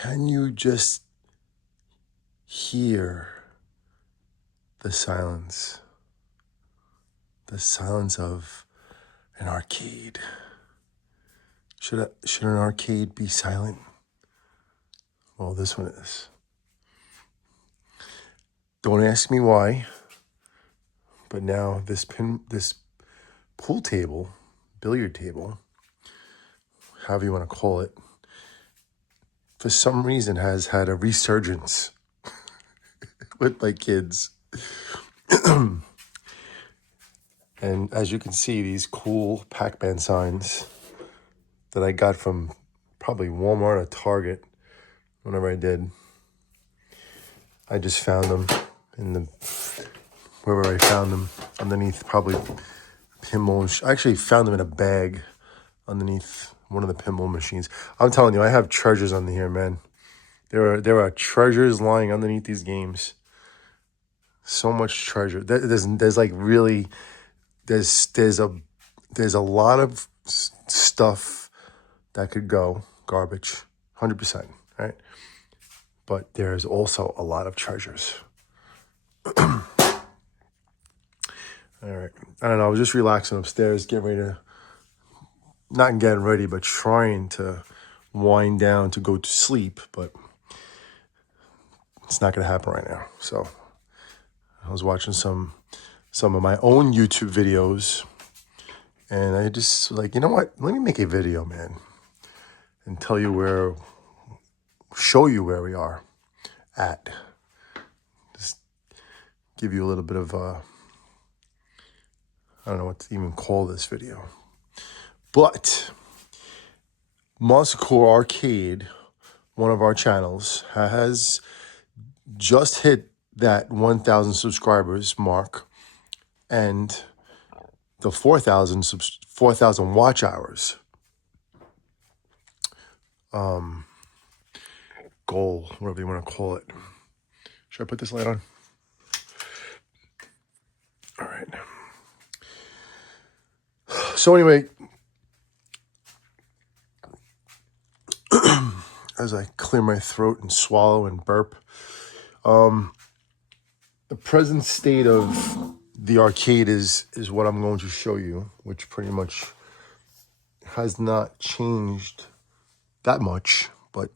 Can you just hear the silence? The silence of an arcade. Should an arcade be silent? Well, this one is. Don't ask me why, but now this pool table, billiard table, however you want to call it, for some reason has had a resurgence with my kids. And as you can see, these cool Pac-Man signs that I got from probably Walmart or Target, whenever I did. I just found them wherever I found them, underneath probably pinball. I actually found them in a bag underneath one of the pinball machines. I'm telling you, I have treasures under here, man. There are treasures lying underneath these games. So much treasure. There's like really there's a lot of stuff that could go garbage, 100%, right? But there's also a lot of treasures. All right. I don't know. I was just relaxing upstairs, not getting ready, but trying to wind down to go to sleep. But it's not going to happen right now. So I was watching some of my own YouTube videos. And I just like, you know what? Let me make a video, man. And show you where we are at. Just give you a little bit of, I don't know what to even call this video. But Monster Arcade, one of our channels, has just hit that 1,000 subscribers mark and the 4,000 watch hours goal, whatever you want to call it. Should I put this light on? All right. So anyway, as I clear my throat and swallow and burp, the present state of the arcade is what I'm going to show you, which pretty much has not changed that much, but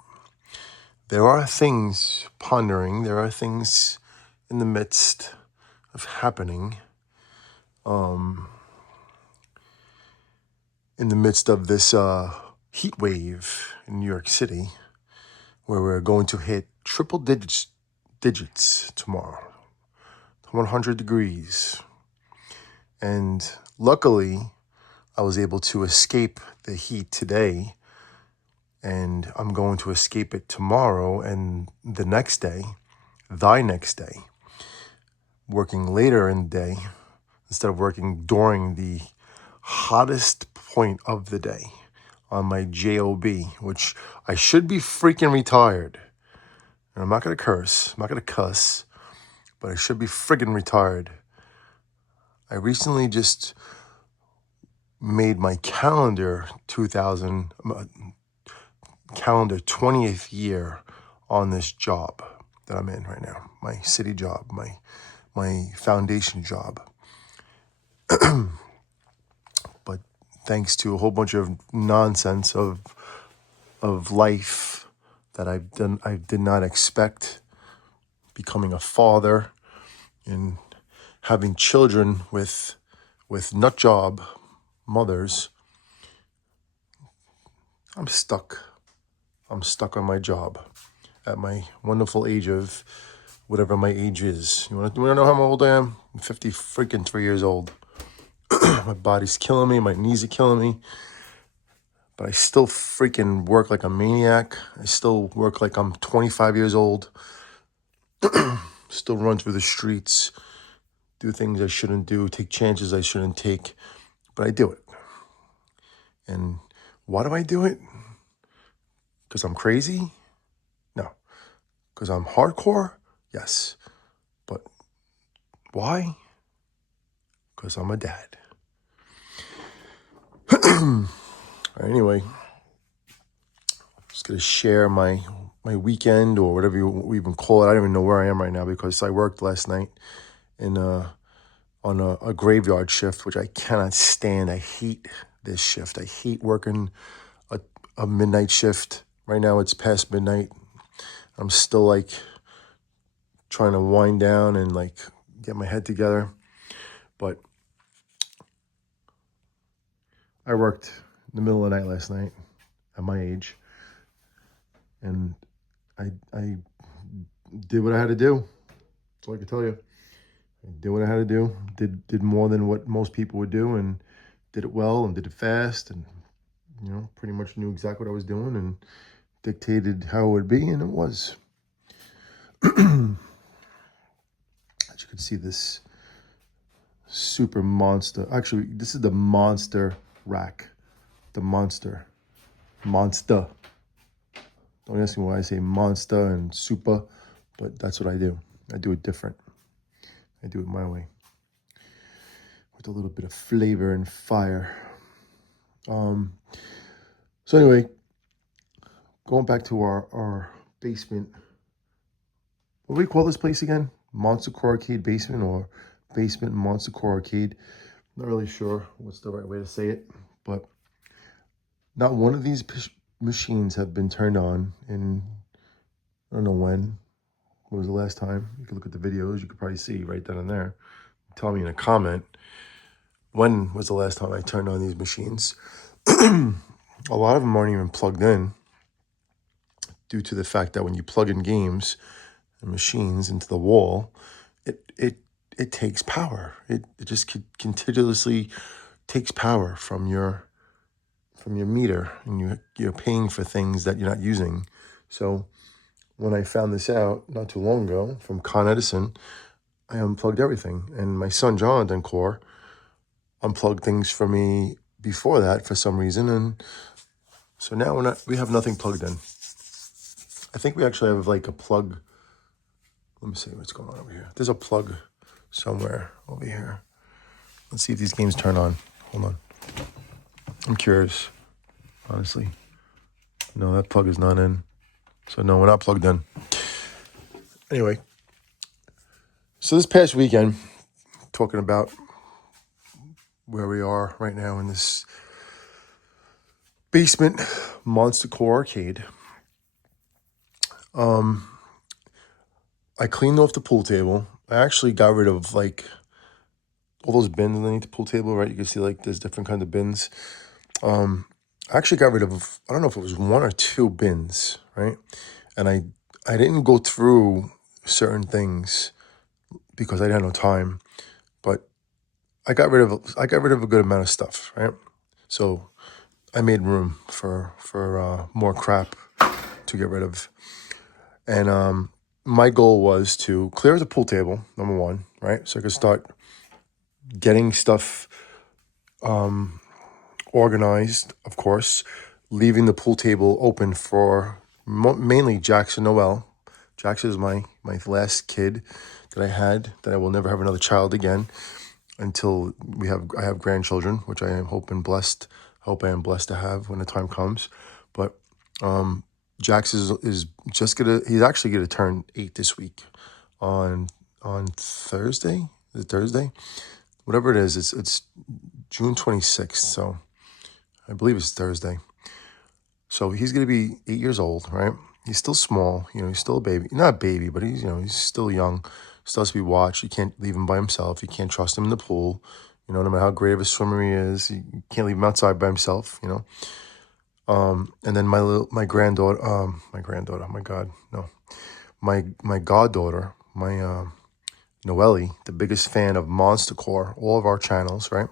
there are things pondering. There are things in the midst of happening. In the midst of this heat wave in New York City, where we're going to hit triple digits tomorrow, 100 degrees. And luckily, I was able to escape the heat today, and I'm going to escape it tomorrow and the next day, working later in the day instead of working during the hottest point of the day on my job, which I should be freaking retired. And I'm not going to curse, I'm not going to cuss, but I should be friggin' retired. I recently just made my calendar 20th year on this job that I'm in right now, my city job, my foundation job. But thanks to a whole bunch of nonsense of life that I did not expect, becoming a father and having children with nut job mothers, I'm stuck on my job at my wonderful age of whatever my age is. You want to know how old I am? I'm 53 years old. My body's killing me. My knees are killing me. But I still freaking work like a maniac. I still work like I'm 25 years old. Still run through the streets, do things I shouldn't do, take chances I shouldn't take. But I do it. And why do I do it? Because I'm crazy? No. Because I'm hardcore? Yes. But why? Because I'm a dad. Anyway, I'm just going to share my weekend or whatever you even call it. I don't even know where I am right now because I worked last night in on a graveyard shift, which I cannot stand. I hate this shift. I hate working a, a midnight shift. Right now it's past midnight. I'm still like trying to wind down and like get my head together. But I worked in the middle of the night last night at my age, and I did what I had to do. That's all I can tell you. I did what I had to do. Did more than what most people would do, and did it well and did it fast, and pretty much knew exactly what I was doing and dictated how it would be, and it was. As you can see, this super monster. Actually, this is the monster rack. The monster. Monster. Don't ask me why I say monster and super, but that's what I do. I do it different. I do it my way. With a little bit of flavor and fire. So anyway, going back to our basement. What do we call this place again? Monster Core Arcade Basement or Basement Monster Core Arcade. Not really sure what's the right way to say it, but not one of these machines have been turned on in, I don't know when. What was the last time? You can look at the videos. You could probably see right then and there. Tell me in a comment, when was the last time I turned on these machines? A lot of them aren't even plugged in due to the fact that when you plug in games and machines into the wall, it takes power. It just continuously takes power from your meter, and you're paying for things that you're not using. So when I found this out not too long ago from Con Edison, I unplugged everything. And my son Jonathan Core unplugged things for me before that for some reason. And so now we have nothing plugged in. I think we actually have like a plug. Let me see what's going on over here. There's a plug somewhere over here. Let's see if these games turn on. Hold on. I'm curious, honestly. No, that plug is not in. So no, we're not plugged in. Anyway, so this past weekend, talking about where we are right now in this basement Monster Core Arcade. I cleaned off the pool table. I actually got rid of like all those bins underneath the pool table, right? You can see like there's different kinds of bins. I actually got rid of, I don't know if it was one or two bins, right? And I didn't go through certain things because I didn't have no time, but I got rid of a good amount of stuff, right? So I made room for more crap to get rid of. And my goal was to clear the pool table, number one, right? So I could start getting stuff organized, of course, leaving the pool table open for mainly Jackson Noel. Jackson is my last kid that I had, that I will never have another child again until I have grandchildren, which I hope I am blessed to have when the time comes. But Jax is he's actually gonna turn 8 this week on Thursday. Is it Thursday? Whatever it is, it's June 26th, so I believe it's Thursday. So he's gonna be 8 years old, right? He's still small, he's still a baby. Not a baby, but he's still young. Still has to be watched. You can't leave him by himself. You can't trust him in the pool. No matter how great of a swimmer he is, you can't leave him outside by himself, And then my granddaughter, my God, no. My goddaughter, my Noelle, the biggest fan of Monster Core, all of our channels, right?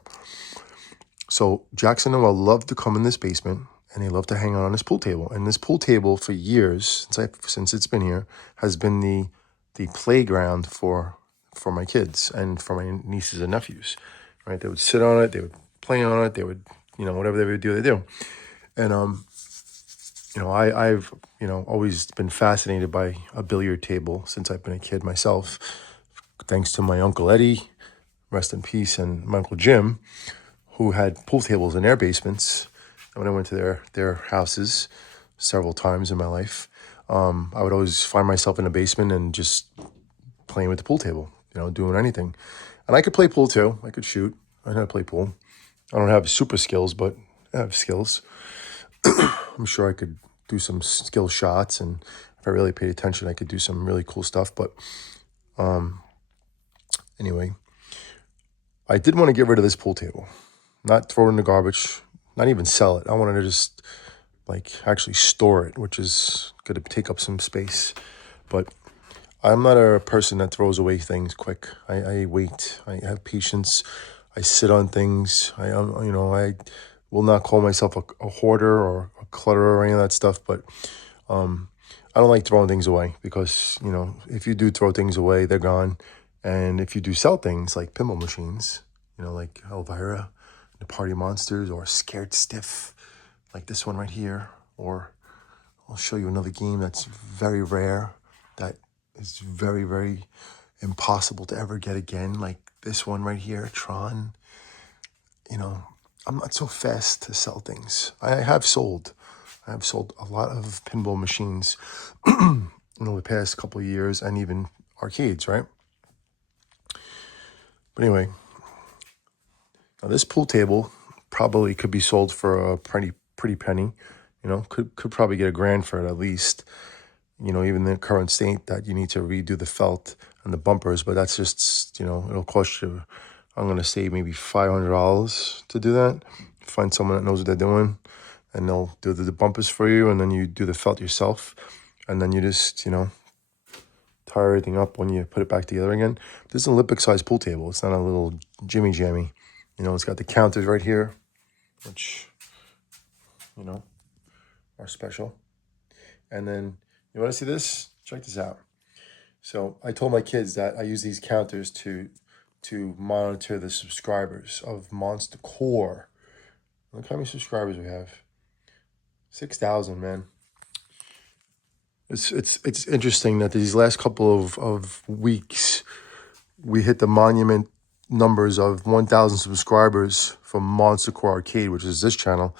So Jackson and Noelle love to come in this basement, and they love to hang out on this pool table. And this pool table for years, since it's been here, has been the playground for my kids and for my nieces and nephews, right? They would sit on it, they would play on it, they would, whatever they would do, they do. And I've always been fascinated by a billiard table since I've been a kid myself, thanks to my Uncle Eddie, rest in peace, and my Uncle Jim, who had pool tables in their basements when I went to their houses several times in my life. I would always find myself in the basement and just playing with the pool table, doing anything. And I could play pool too. I could shoot. I know how to play pool. I don't have super skills, but I have skills. I'm sure I could do some skill shots, and if I really paid attention, I could do some really cool stuff. But anyway, I did want to get rid of this pool table, not throw it in the garbage, not even sell it. I wanted to just actually store it, which is going to take up some space. But I'm not a person that throws away things quick. I wait. I have patience. I sit on things. I will not call myself a hoarder or a clutterer or any of that stuff. But I don't like throwing things away because, if you do throw things away, they're gone. And if you do sell things like pinball machines, like Elvira, the Party Monsters, or Scared Stiff, like this one right here, or I'll show you another game that's very rare, that is very, very impossible to ever get again, like this one right here, Tron. I'm not so fast to sell things. I have sold a lot of pinball machines, the past couple of years, and even arcades, right? But anyway, now this pool table probably could be sold for a pretty penny. Could probably get $1,000 for it at least. Even in the current state that you need to redo the felt and the bumpers, but that's just, it'll cost you, I'm going to say maybe $500 to do that. Find someone that knows what they're doing, and they'll do the bumpers for you, and then you do the felt yourself, and then you just, tie everything up when you put it back together again. This is an Olympic-sized pool table. It's not a little jimmy jammy. It's got the counters right here, which, are special. And then, you want to see this? Check this out. So I told my kids that I use these counters to monitor the subscribers of Monster Core. Look how many subscribers we have. 6,000, man. It's interesting that these last couple of weeks we hit the monument numbers of 1,000 subscribers from Monster Core Arcade, which is this channel,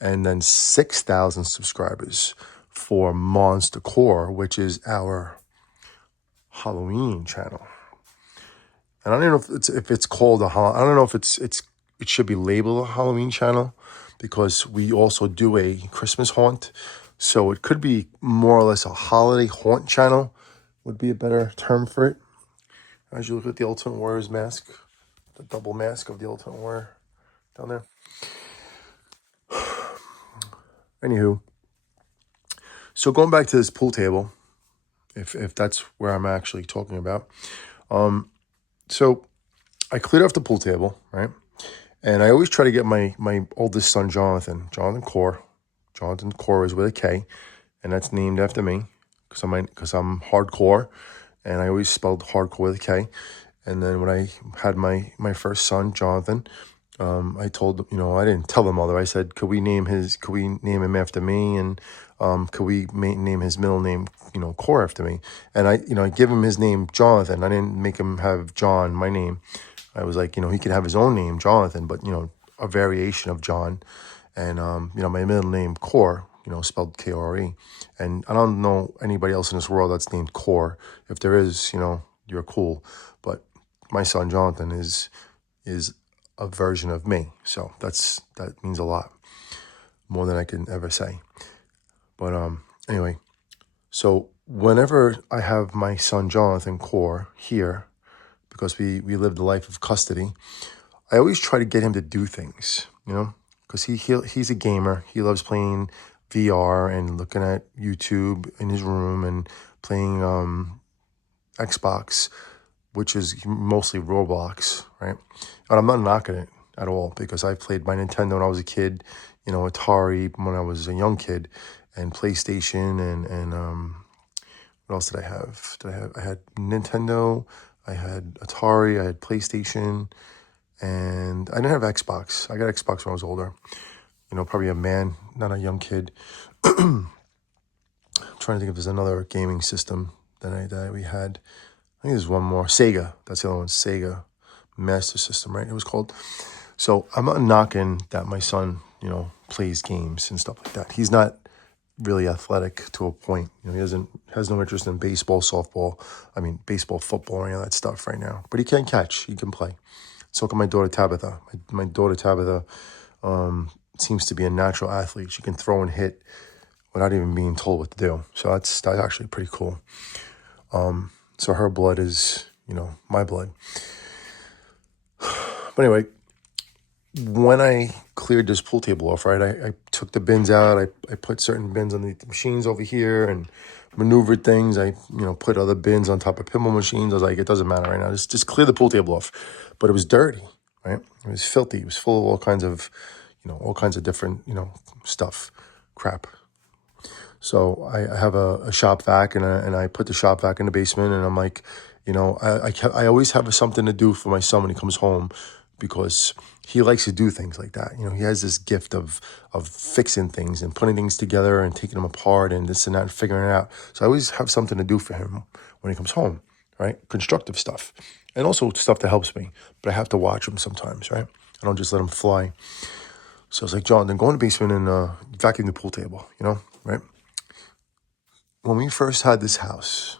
and then 6,000 subscribers for Monster Core, which is our Halloween channel. And I don't know if it's called I don't know if it should be labeled a Halloween channel, because we also do a Christmas haunt. So it could be more or less a holiday haunt channel would be a better term for it. As you look at the Ultimate Warrior's mask, the double mask of the Ultimate Warrior down there. Anywho, so going back to this pool table, if that's where I'm actually talking about. So I cleared off the pool table, right? And I always try to get my oldest son, Jonathan Core. Jonathan Core is with a K, and that's named after me because I'm hardcore, and I always spelled hardcore with a K. And then when I had my first son, Jonathan, I told I didn't tell the mother. I said, could we name him after me, and could we name his middle name, Core, after me? And I give him his name, Jonathan. I didn't make him have John, my name. I was like, he could have his own name, Jonathan, but a variation of John. And my middle name, Core, spelled Kore. And I don't know anybody else in this world that's named Core. If there is, you're cool. But my son Jonathan is a version of me. So that means a lot, more than I can ever say. But anyway, so whenever I have my son Jonathan Core here, because we lived a life of custody, I always try to get him to do things, because he's a gamer. He loves playing VR and looking at YouTube in his room and playing Xbox, which is mostly Roblox, right? And I'm not knocking it at all, because I played my Nintendo when I was a kid, Atari when I was a young kid, and PlayStation, and what else did I have? I had Nintendo, I had Atari, I had PlayStation, and I didn't have Xbox. I got Xbox when I was older. Probably a man, not a young kid. I'm trying to think if there's another gaming system that we had. I think there's one more. Sega. That's the other one. Sega Master System, right? It was called. So I'm not knocking that my son, plays games and stuff like that. He's not really athletic to a point. He has no interest in baseball, softball. Baseball, football, any of that stuff right now. But he can catch. He can play. So can my daughter Tabitha. My daughter Tabitha seems to be a natural athlete. She can throw and hit without even being told what to do. So that's actually pretty cool. So her blood is, my blood. But anyway, when I cleared this pool table off, right, I took the bins out. I put certain bins underneath the machines over here and maneuvered things. I, put other bins on top of pinball machines. I was like, it doesn't matter right now. Just clear the pool table off. But it was dirty, right? It was filthy. It was full of all kinds of different, stuff, crap. So I have a shop vac, and I put the shop vac in the basement, and I'm like, I always have something to do for my son when he comes home, because he likes to do things like that. He has this gift of fixing things and putting things together and taking them apart and this and that and figuring it out. So I always have something to do for him when he comes home, right? Constructive stuff, and also stuff that helps me. But I have to watch him sometimes, right? I don't just let him fly. So I was like, John, then go in the basement and vacuum the pool table, right? When we first had this house,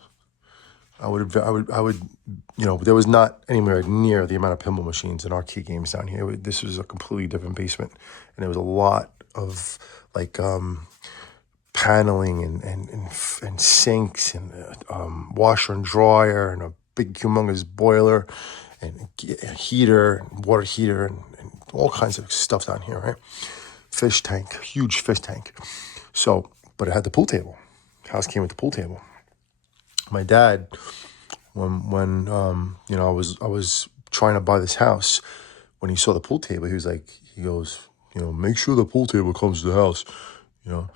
I would, there was not anywhere near the amount of pinball machines and arcade games down here. This was a completely different basement, and there was a lot of paneling and sinks and washer and dryer and a big humongous boiler and a heater, water heater, and all kinds of stuff down here, right? Fish tank, huge fish tank. So, but it had the pool table. House came with the pool table. My dad, when I was trying to buy this house, when he saw the pool table, he goes, make sure the pool table comes to the house, and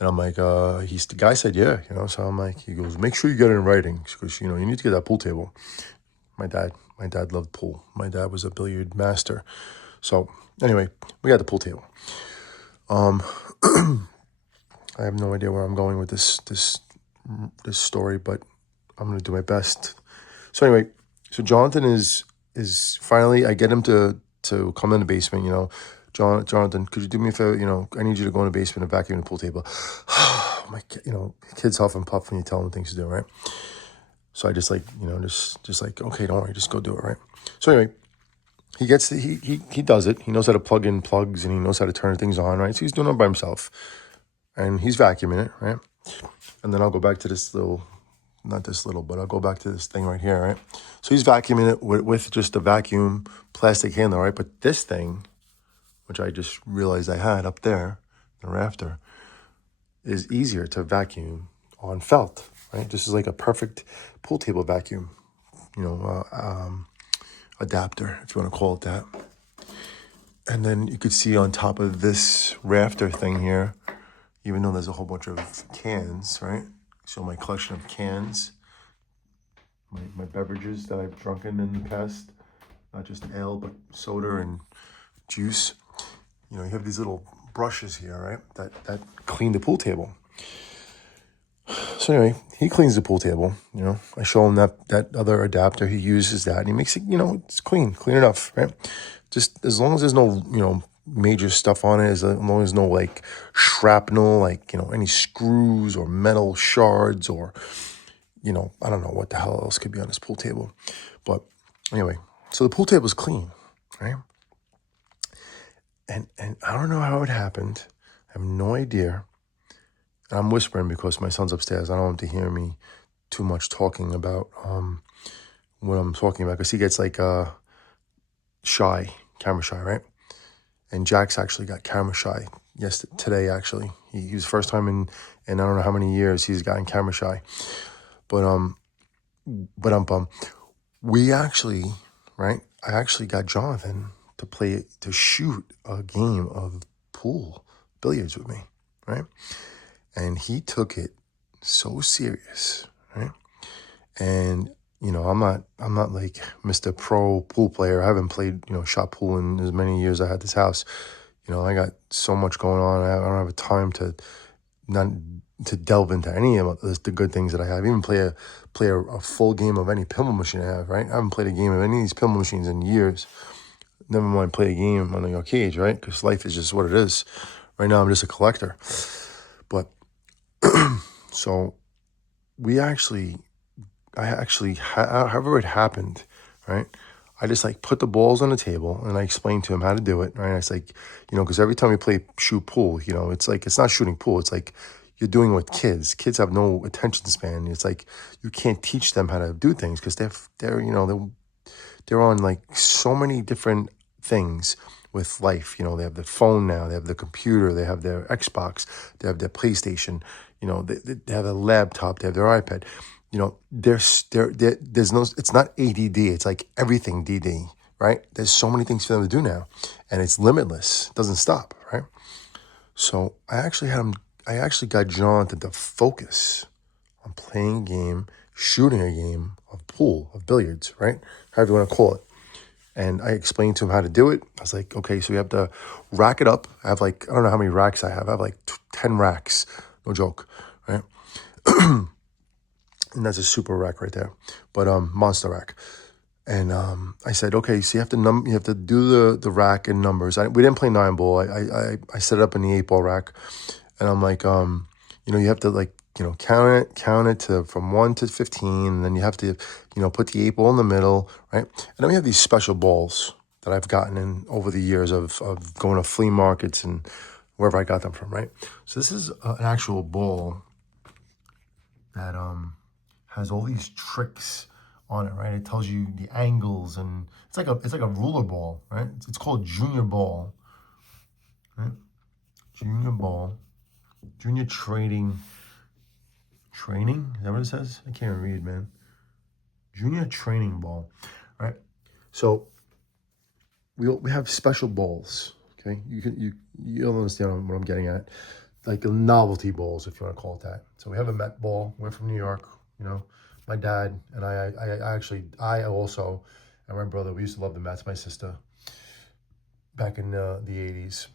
I'm like, the guy said, yeah, so I'm like, he goes, make sure you get it in writing, because, you need to get that pool table. My dad loved pool. My dad was a billiard master. So anyway, we got the pool table. I have no idea where I'm going with this story, but I'm going to do my best. So anyway, Jonathan is finally, I get him to come in the basement, Jonathan, could you do me a favor? I need you to go in the basement and vacuum the pool table. My kids huff and puff when you tell them things to do, right? So I just okay, don't worry, just go do it, right? So anyway, he does it. He knows how to plug in plugs, and he knows how to turn things on, right? So he's doing it by himself. And he's vacuuming it, right? And then I'll go back to I'll go back to this thing right here, right? So he's vacuuming it with just a vacuum plastic handle, right? But this thing, which I just realized I had up there, the rafter, is easier to vacuum on felt, right? This is like a perfect pool table vacuum, adapter, if you want to call it that. And then you could see on top of this rafter thing here, even though there's a whole bunch of cans, right? So my collection of cans, my beverages that I've drunken in the past, not just ale, but soda and juice. You have these little brushes here, right? That clean the pool table. So anyway, he cleans the pool table. I show him that other adapter. He uses that, and he makes it, it's clean enough, right? Just as long as there's no, major stuff on it, as long as no like shrapnel, like any screws or metal shards, or I don't know what the hell else could be on this pool table. But anyway, so the pool table is clean, right? And I don't know how it happened. I have no idea. And I'm whispering because my son's upstairs. I don't want him to hear me too much talking about what I'm talking about, because he gets like camera shy, right? And Jack's actually got camera shy. Yes, today actually. He was first time in I don't know how many years he's gotten camera shy. But we actually, right? I actually got Jonathan to shoot a game of pool billiards with me, right? And he took it so serious, right? And I'm not like Mr. Pro pool player. I haven't played, shot pool in as many years I had this house. I got so much going on. I don't have time to delve into any of the good things that I have. Even play a full game of any pinball machine I have, right? I haven't played a game of any of these pinball machines in years. Never mind play a game on the arcade, right? Because life is just what it is. Right now, I'm just a collector. But So however it happened, right? I just like put the balls on the table and I explained to him how to do it, right? I was like, because every time we play shoot pool, it's like, it's not shooting pool. It's like you're doing it with kids. Kids have no attention span. It's like you can't teach them how to do things because they're on like so many different things with life. They have their phone now, they have the computer, they have their Xbox, they have their PlayStation, they have a laptop, they have their iPad. There's no, it's not ADD, it's like everything DD, right? There's so many things for them to do now, and it's limitless, it doesn't stop, right? So I actually got John to focus on playing a game, shooting a game of pool, of billiards, right? However you want to call it. And I explained to him how to do it. I was like, okay, so we have to rack it up. I have like, I don't know how many racks I have. I have like 10 racks. No joke, right? And that's a super rack right there. But monster rack. And I said, okay, so you have to do the rack in numbers. We didn't play 9-ball. I set it up in the 8-ball rack. And I'm like, you have to like, count it to from 1 to 15, and then you have to, put the 8-ball in the middle, right? And then we have these special balls that I've gotten in over the years of going to flea markets and wherever I got them from, right? So this is an actual ball that has all these tricks on it, right? It tells you the angles, and it's like a ruler ball, right? It's called junior ball, right? Junior ball, junior training. Is that what it says? I can't read, man. Junior training ball, right? So we have special balls. Okay, you'll understand what I'm getting at, like the novelty balls, if you want to call it that. So we have a Met ball. We're from New York. My dad and I also, and my brother, we used to love the Mets. My sister, back in the 80s.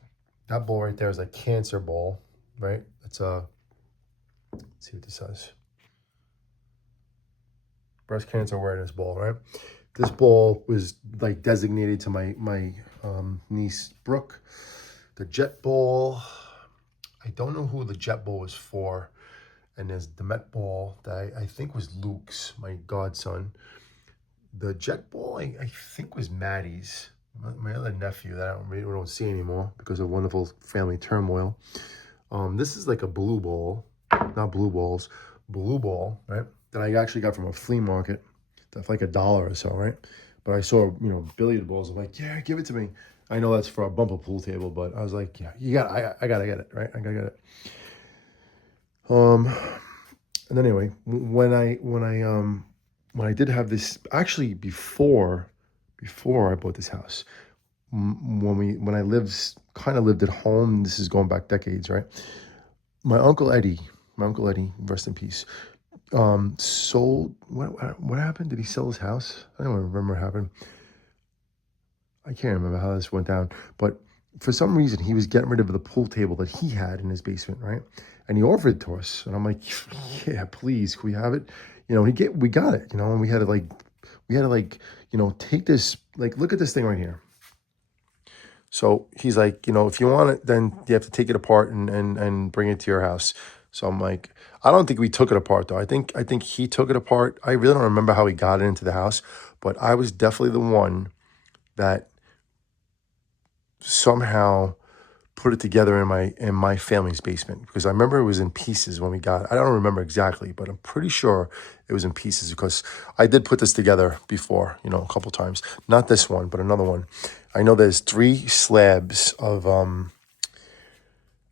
That ball right there is a cancer ball, right? It's a, let's see what this says. Breast cancer awareness ball, right? This ball was like designated to my niece Brooke. The jet ball, I don't know who the jet ball was for. And there's the Met ball that I think was Luke's, my godson. The jet ball, I think was Maddie's, my other nephew that we don't see anymore because of wonderful family turmoil. This is like a blue ball, not blue balls, blue ball, right? That I actually got from a flea market, that's like $1 or so, right? But I saw, billiard balls. I'm like, yeah, give it to me. I know that's for a bumper pool table, but I was like, yeah, I gotta get it, right? I gotta get it. And then anyway, when I did have this, actually before I bought this house, when I kind of lived at home, this is going back decades, right? My uncle Eddie, rest in peace, sold, what happened? Did he sell his house? I don't remember what happened. I can't remember how this went down, but for some reason he was getting rid of the pool table that he had in his basement, right? And he offered it to us, and I'm like, yeah, please, can we have it? We got it, and we had to take this, like, look at this thing right here. So he's like, if you want it, then you have to take it apart and bring it to your house. So I'm like, I don't think we took it apart though. I think he took it apart. I really don't remember how he got it into the house, but I was definitely the one that somehow put it together in my family's basement, because I remember it was in pieces when we got it. I don't remember exactly, but I'm pretty sure it was in pieces because I did put this together before, a couple times. Not this one, but another one. I know there's 3 slabs of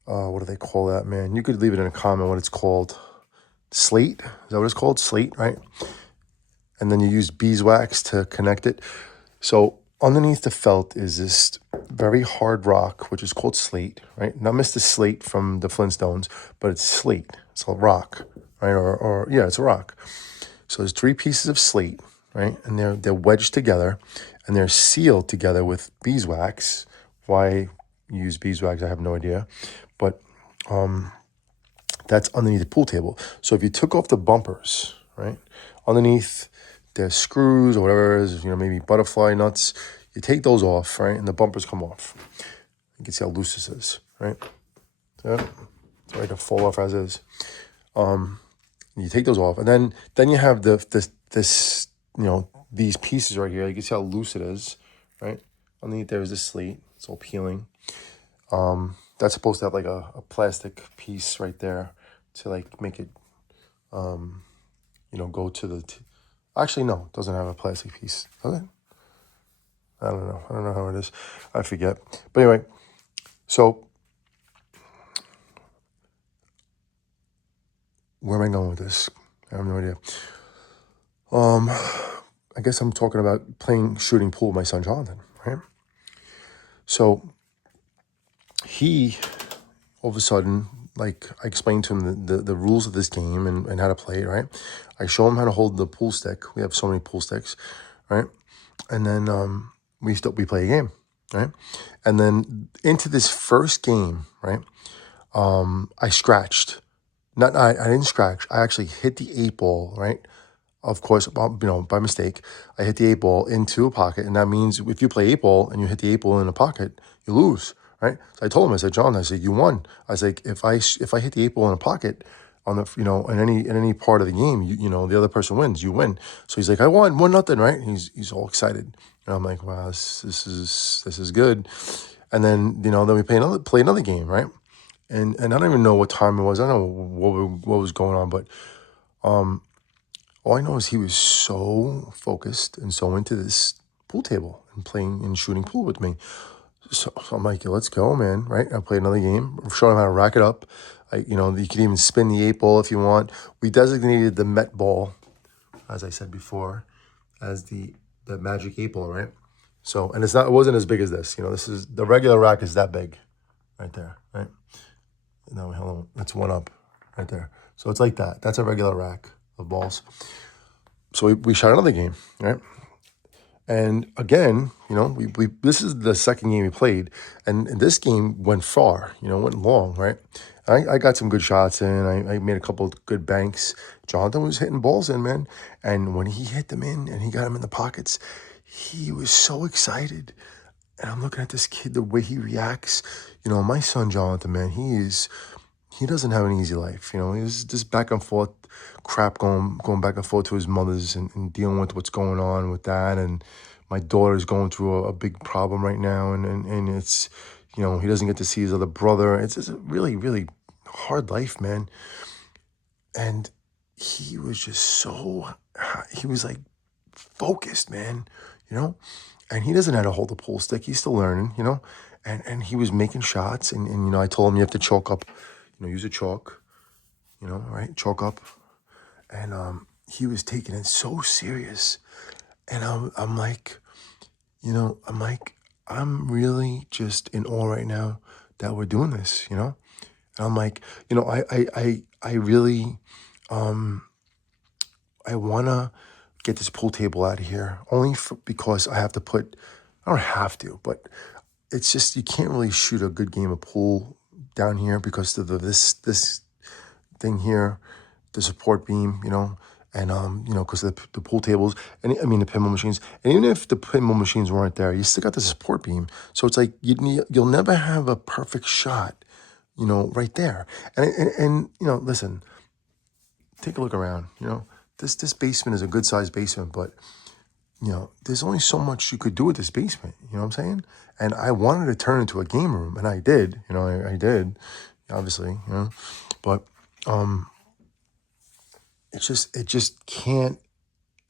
what do they call that, man? You could leave it in a comment what it's called. Slate? Is that what it's called? Slate, right? And then you use beeswax to connect it. So underneath the felt is this very hard rock, which is called slate, right? Not Mr. Slate from the Flintstones, but it's slate. It's a rock, right? Or yeah, it's a rock. So there's 3 pieces of slate, right? And they're wedged together, and they're sealed together with beeswax. Why you use beeswax, I have no idea. But that's underneath the pool table. So if you took off the bumpers, right, underneath the screws or whatever it is, maybe butterfly nuts, you take those off, right, and the bumpers come off. You can see how loose this is, right? So it's ready to fall off as is. You take those off, and then you have this these pieces right here. You can see how loose it is, right? Underneath there is the slate. It's all peeling. That's supposed to have like a plastic piece right there to like make it go to the. Actually, no, it doesn't have a plastic piece, does it? I don't know. I don't know how it is. I forget. But anyway, so where am I going with this? I have no idea. I guess I'm talking about shooting pool with my son Jonathan, right? So he, all of a sudden, like I explained to him the rules of this game and how to play it, right? I show him how to hold the pool stick. We have so many pool sticks, right? And then we play a game, right? And then into this first game, right? I scratched. I didn't scratch. I actually hit the 8 ball, right? Of course, by mistake, I hit the 8 ball into a pocket, and that means if you play 8 ball and you hit the 8 ball in a pocket, you lose, right? So I told him, I said, John, I said, you won. I was like, if I hit the 8 ball in a pocket on the in any part of the game, the other person wins, you win. So he's like, I won 1-0, right? And he's all excited, and I'm like, wow, this is good. And then then we play another game, right? And I don't even know what time it was. I don't know what was going on, but all I know is he was so focused and so into this pool table and playing and shooting pool with me. So I'm like, let's go, man, right? I played another game, showing him how to rack it up. You can even spin the 8 ball if you want. We designated the Met ball, as I said before, as the magic 8 ball, right? So, and it wasn't as big as this. This is the regular rack is that big, right there, right? No, hold on, that's one up, right there. So it's like that. That's a regular rack of balls. So we shot another game, right? And again, we this is the second game we played, and this game went far, went long, right? I got some good shots in. I made a couple of good banks. Jonathan was hitting balls in, man. And when he hit them in and he got them in the pockets, he was so excited. And I'm looking at this kid, the way he reacts. My son Jonathan, man, he doesn't have an easy life. He's just back and forth crap going back and forth to his mother's and dealing with what's going on with that. And my daughter's going through a big problem right now. And it's, he doesn't get to see his other brother. It's a really, really hard life, man. And he was just he was like focused, man, and he doesn't know how to hold a pool stick. He's still learning, and he was making shots. And I told him you have to chalk up, use a chalk, right? Chalk up. And he was taking it so serious. And I'm like, I'm really just in awe right now that we're doing this, And I'm like, I really, I want to get this pool table out of here only because I have to I don't have to, but it's just, you can't really shoot a good game of pool down here because of this thing here, the support beam, and because of the pool tables, and the pinball machines, and even if the pinball machines weren't there, you still got the support beam. So it's like you'll never have a perfect shot, right there. And listen, take a look around. This basement is a good sized basement, but there's only so much you could do with this basement. You know what I'm saying? And I wanted to turn it into a game room, and I did. I did, obviously. But it just can't.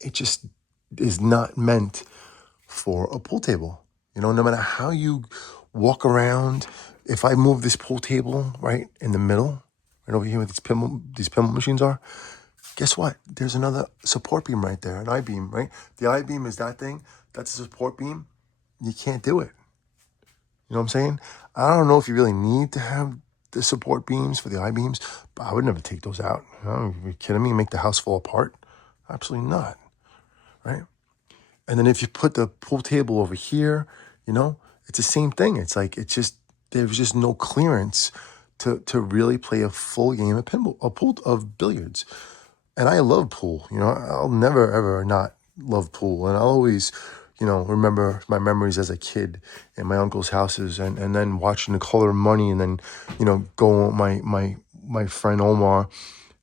It just is not meant for a pool table. No matter how you walk around, if I move this pool table right in the middle, right over here where these pinball machines are, guess what? There's another support beam right there, an I-beam, right? The I-beam is that thing. That's a support beam. You can't do it. You know what I'm saying? I don't know if you really need to have the support beams for the I-beams, but I would never take those out. Are you kidding me? Make the house fall apart? Absolutely not, right? And then if you put the pool table over here, it's the same thing. It's like, there's just no clearance to really play a full game of of billiards. And I love pool. I'll never, ever not love pool. And I'll always, remember my memories as a kid in my uncle's houses and then watching The Color of Money and then, go my friend Omar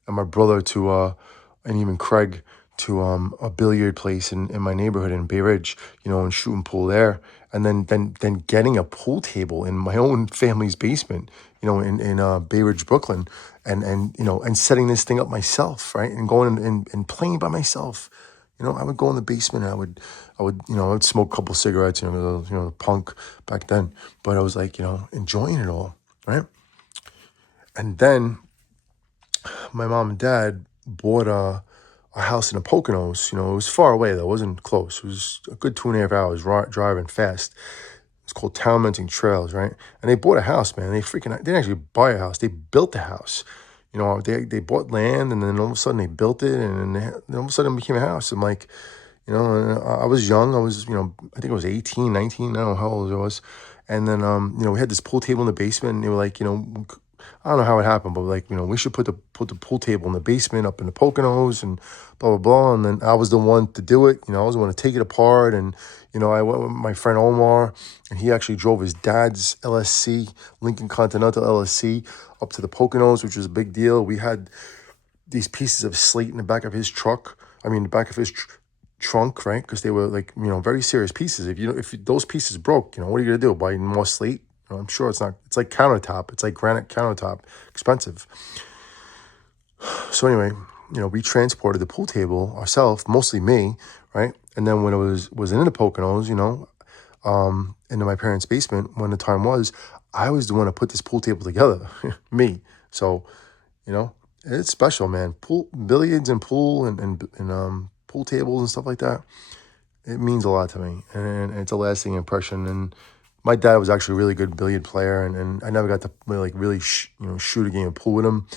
and my brother to and even Craig to a billiard place in my neighborhood in Bay Ridge, and shooting pool there, and then getting a pool table in my own family's basement, in Bay Ridge, Brooklyn, and setting this thing up myself, right, and going and playing by myself. I would go in the basement and I would smoke a couple cigarettes, the punk back then, but I was like, enjoying it all, right? And then my mom and dad bought a house in the Poconos. It was far away though, it wasn't close. It was a good 2.5 hours driving fast. It's called Talmenting Trails, right? And they bought a house, man. They didn't actually buy a house. They built the house. They bought land, and then all of a sudden they built it, and then all of a sudden it became a house. I'm like, and I was young. I was, I think I was 18, 19. I don't know how old I was. And then, we had this pool table in the basement, and they were like, I don't know how it happened, but like, we should put the pool table in the basement up in the Poconos and blah, blah, blah. And then I was the one to do it. I was the one to take it apart. And, I went with my friend Omar, and he actually drove his dad's LSC, Lincoln Continental LSC, up to the Poconos, which was a big deal. We had these pieces of slate in the back of his truck. I mean, the back of his trunk, right? Because they were like, very serious pieces. If those pieces broke, what are you gonna do? Buy more slate? I'm sure it's not. It's like countertop. It's like granite countertop, expensive. So anyway, we transported the pool table ourselves, mostly me, right? And then when it was in the Poconos, into my parents' basement, when the time was, I was the one to put this pool table together, me. So, it's special, man. Pool billiards and pool and pool tables and stuff like that. It means a lot to me, and it's a lasting impression. And my dad was actually a really good billiard player, and I never got to really shoot a game of pool with him.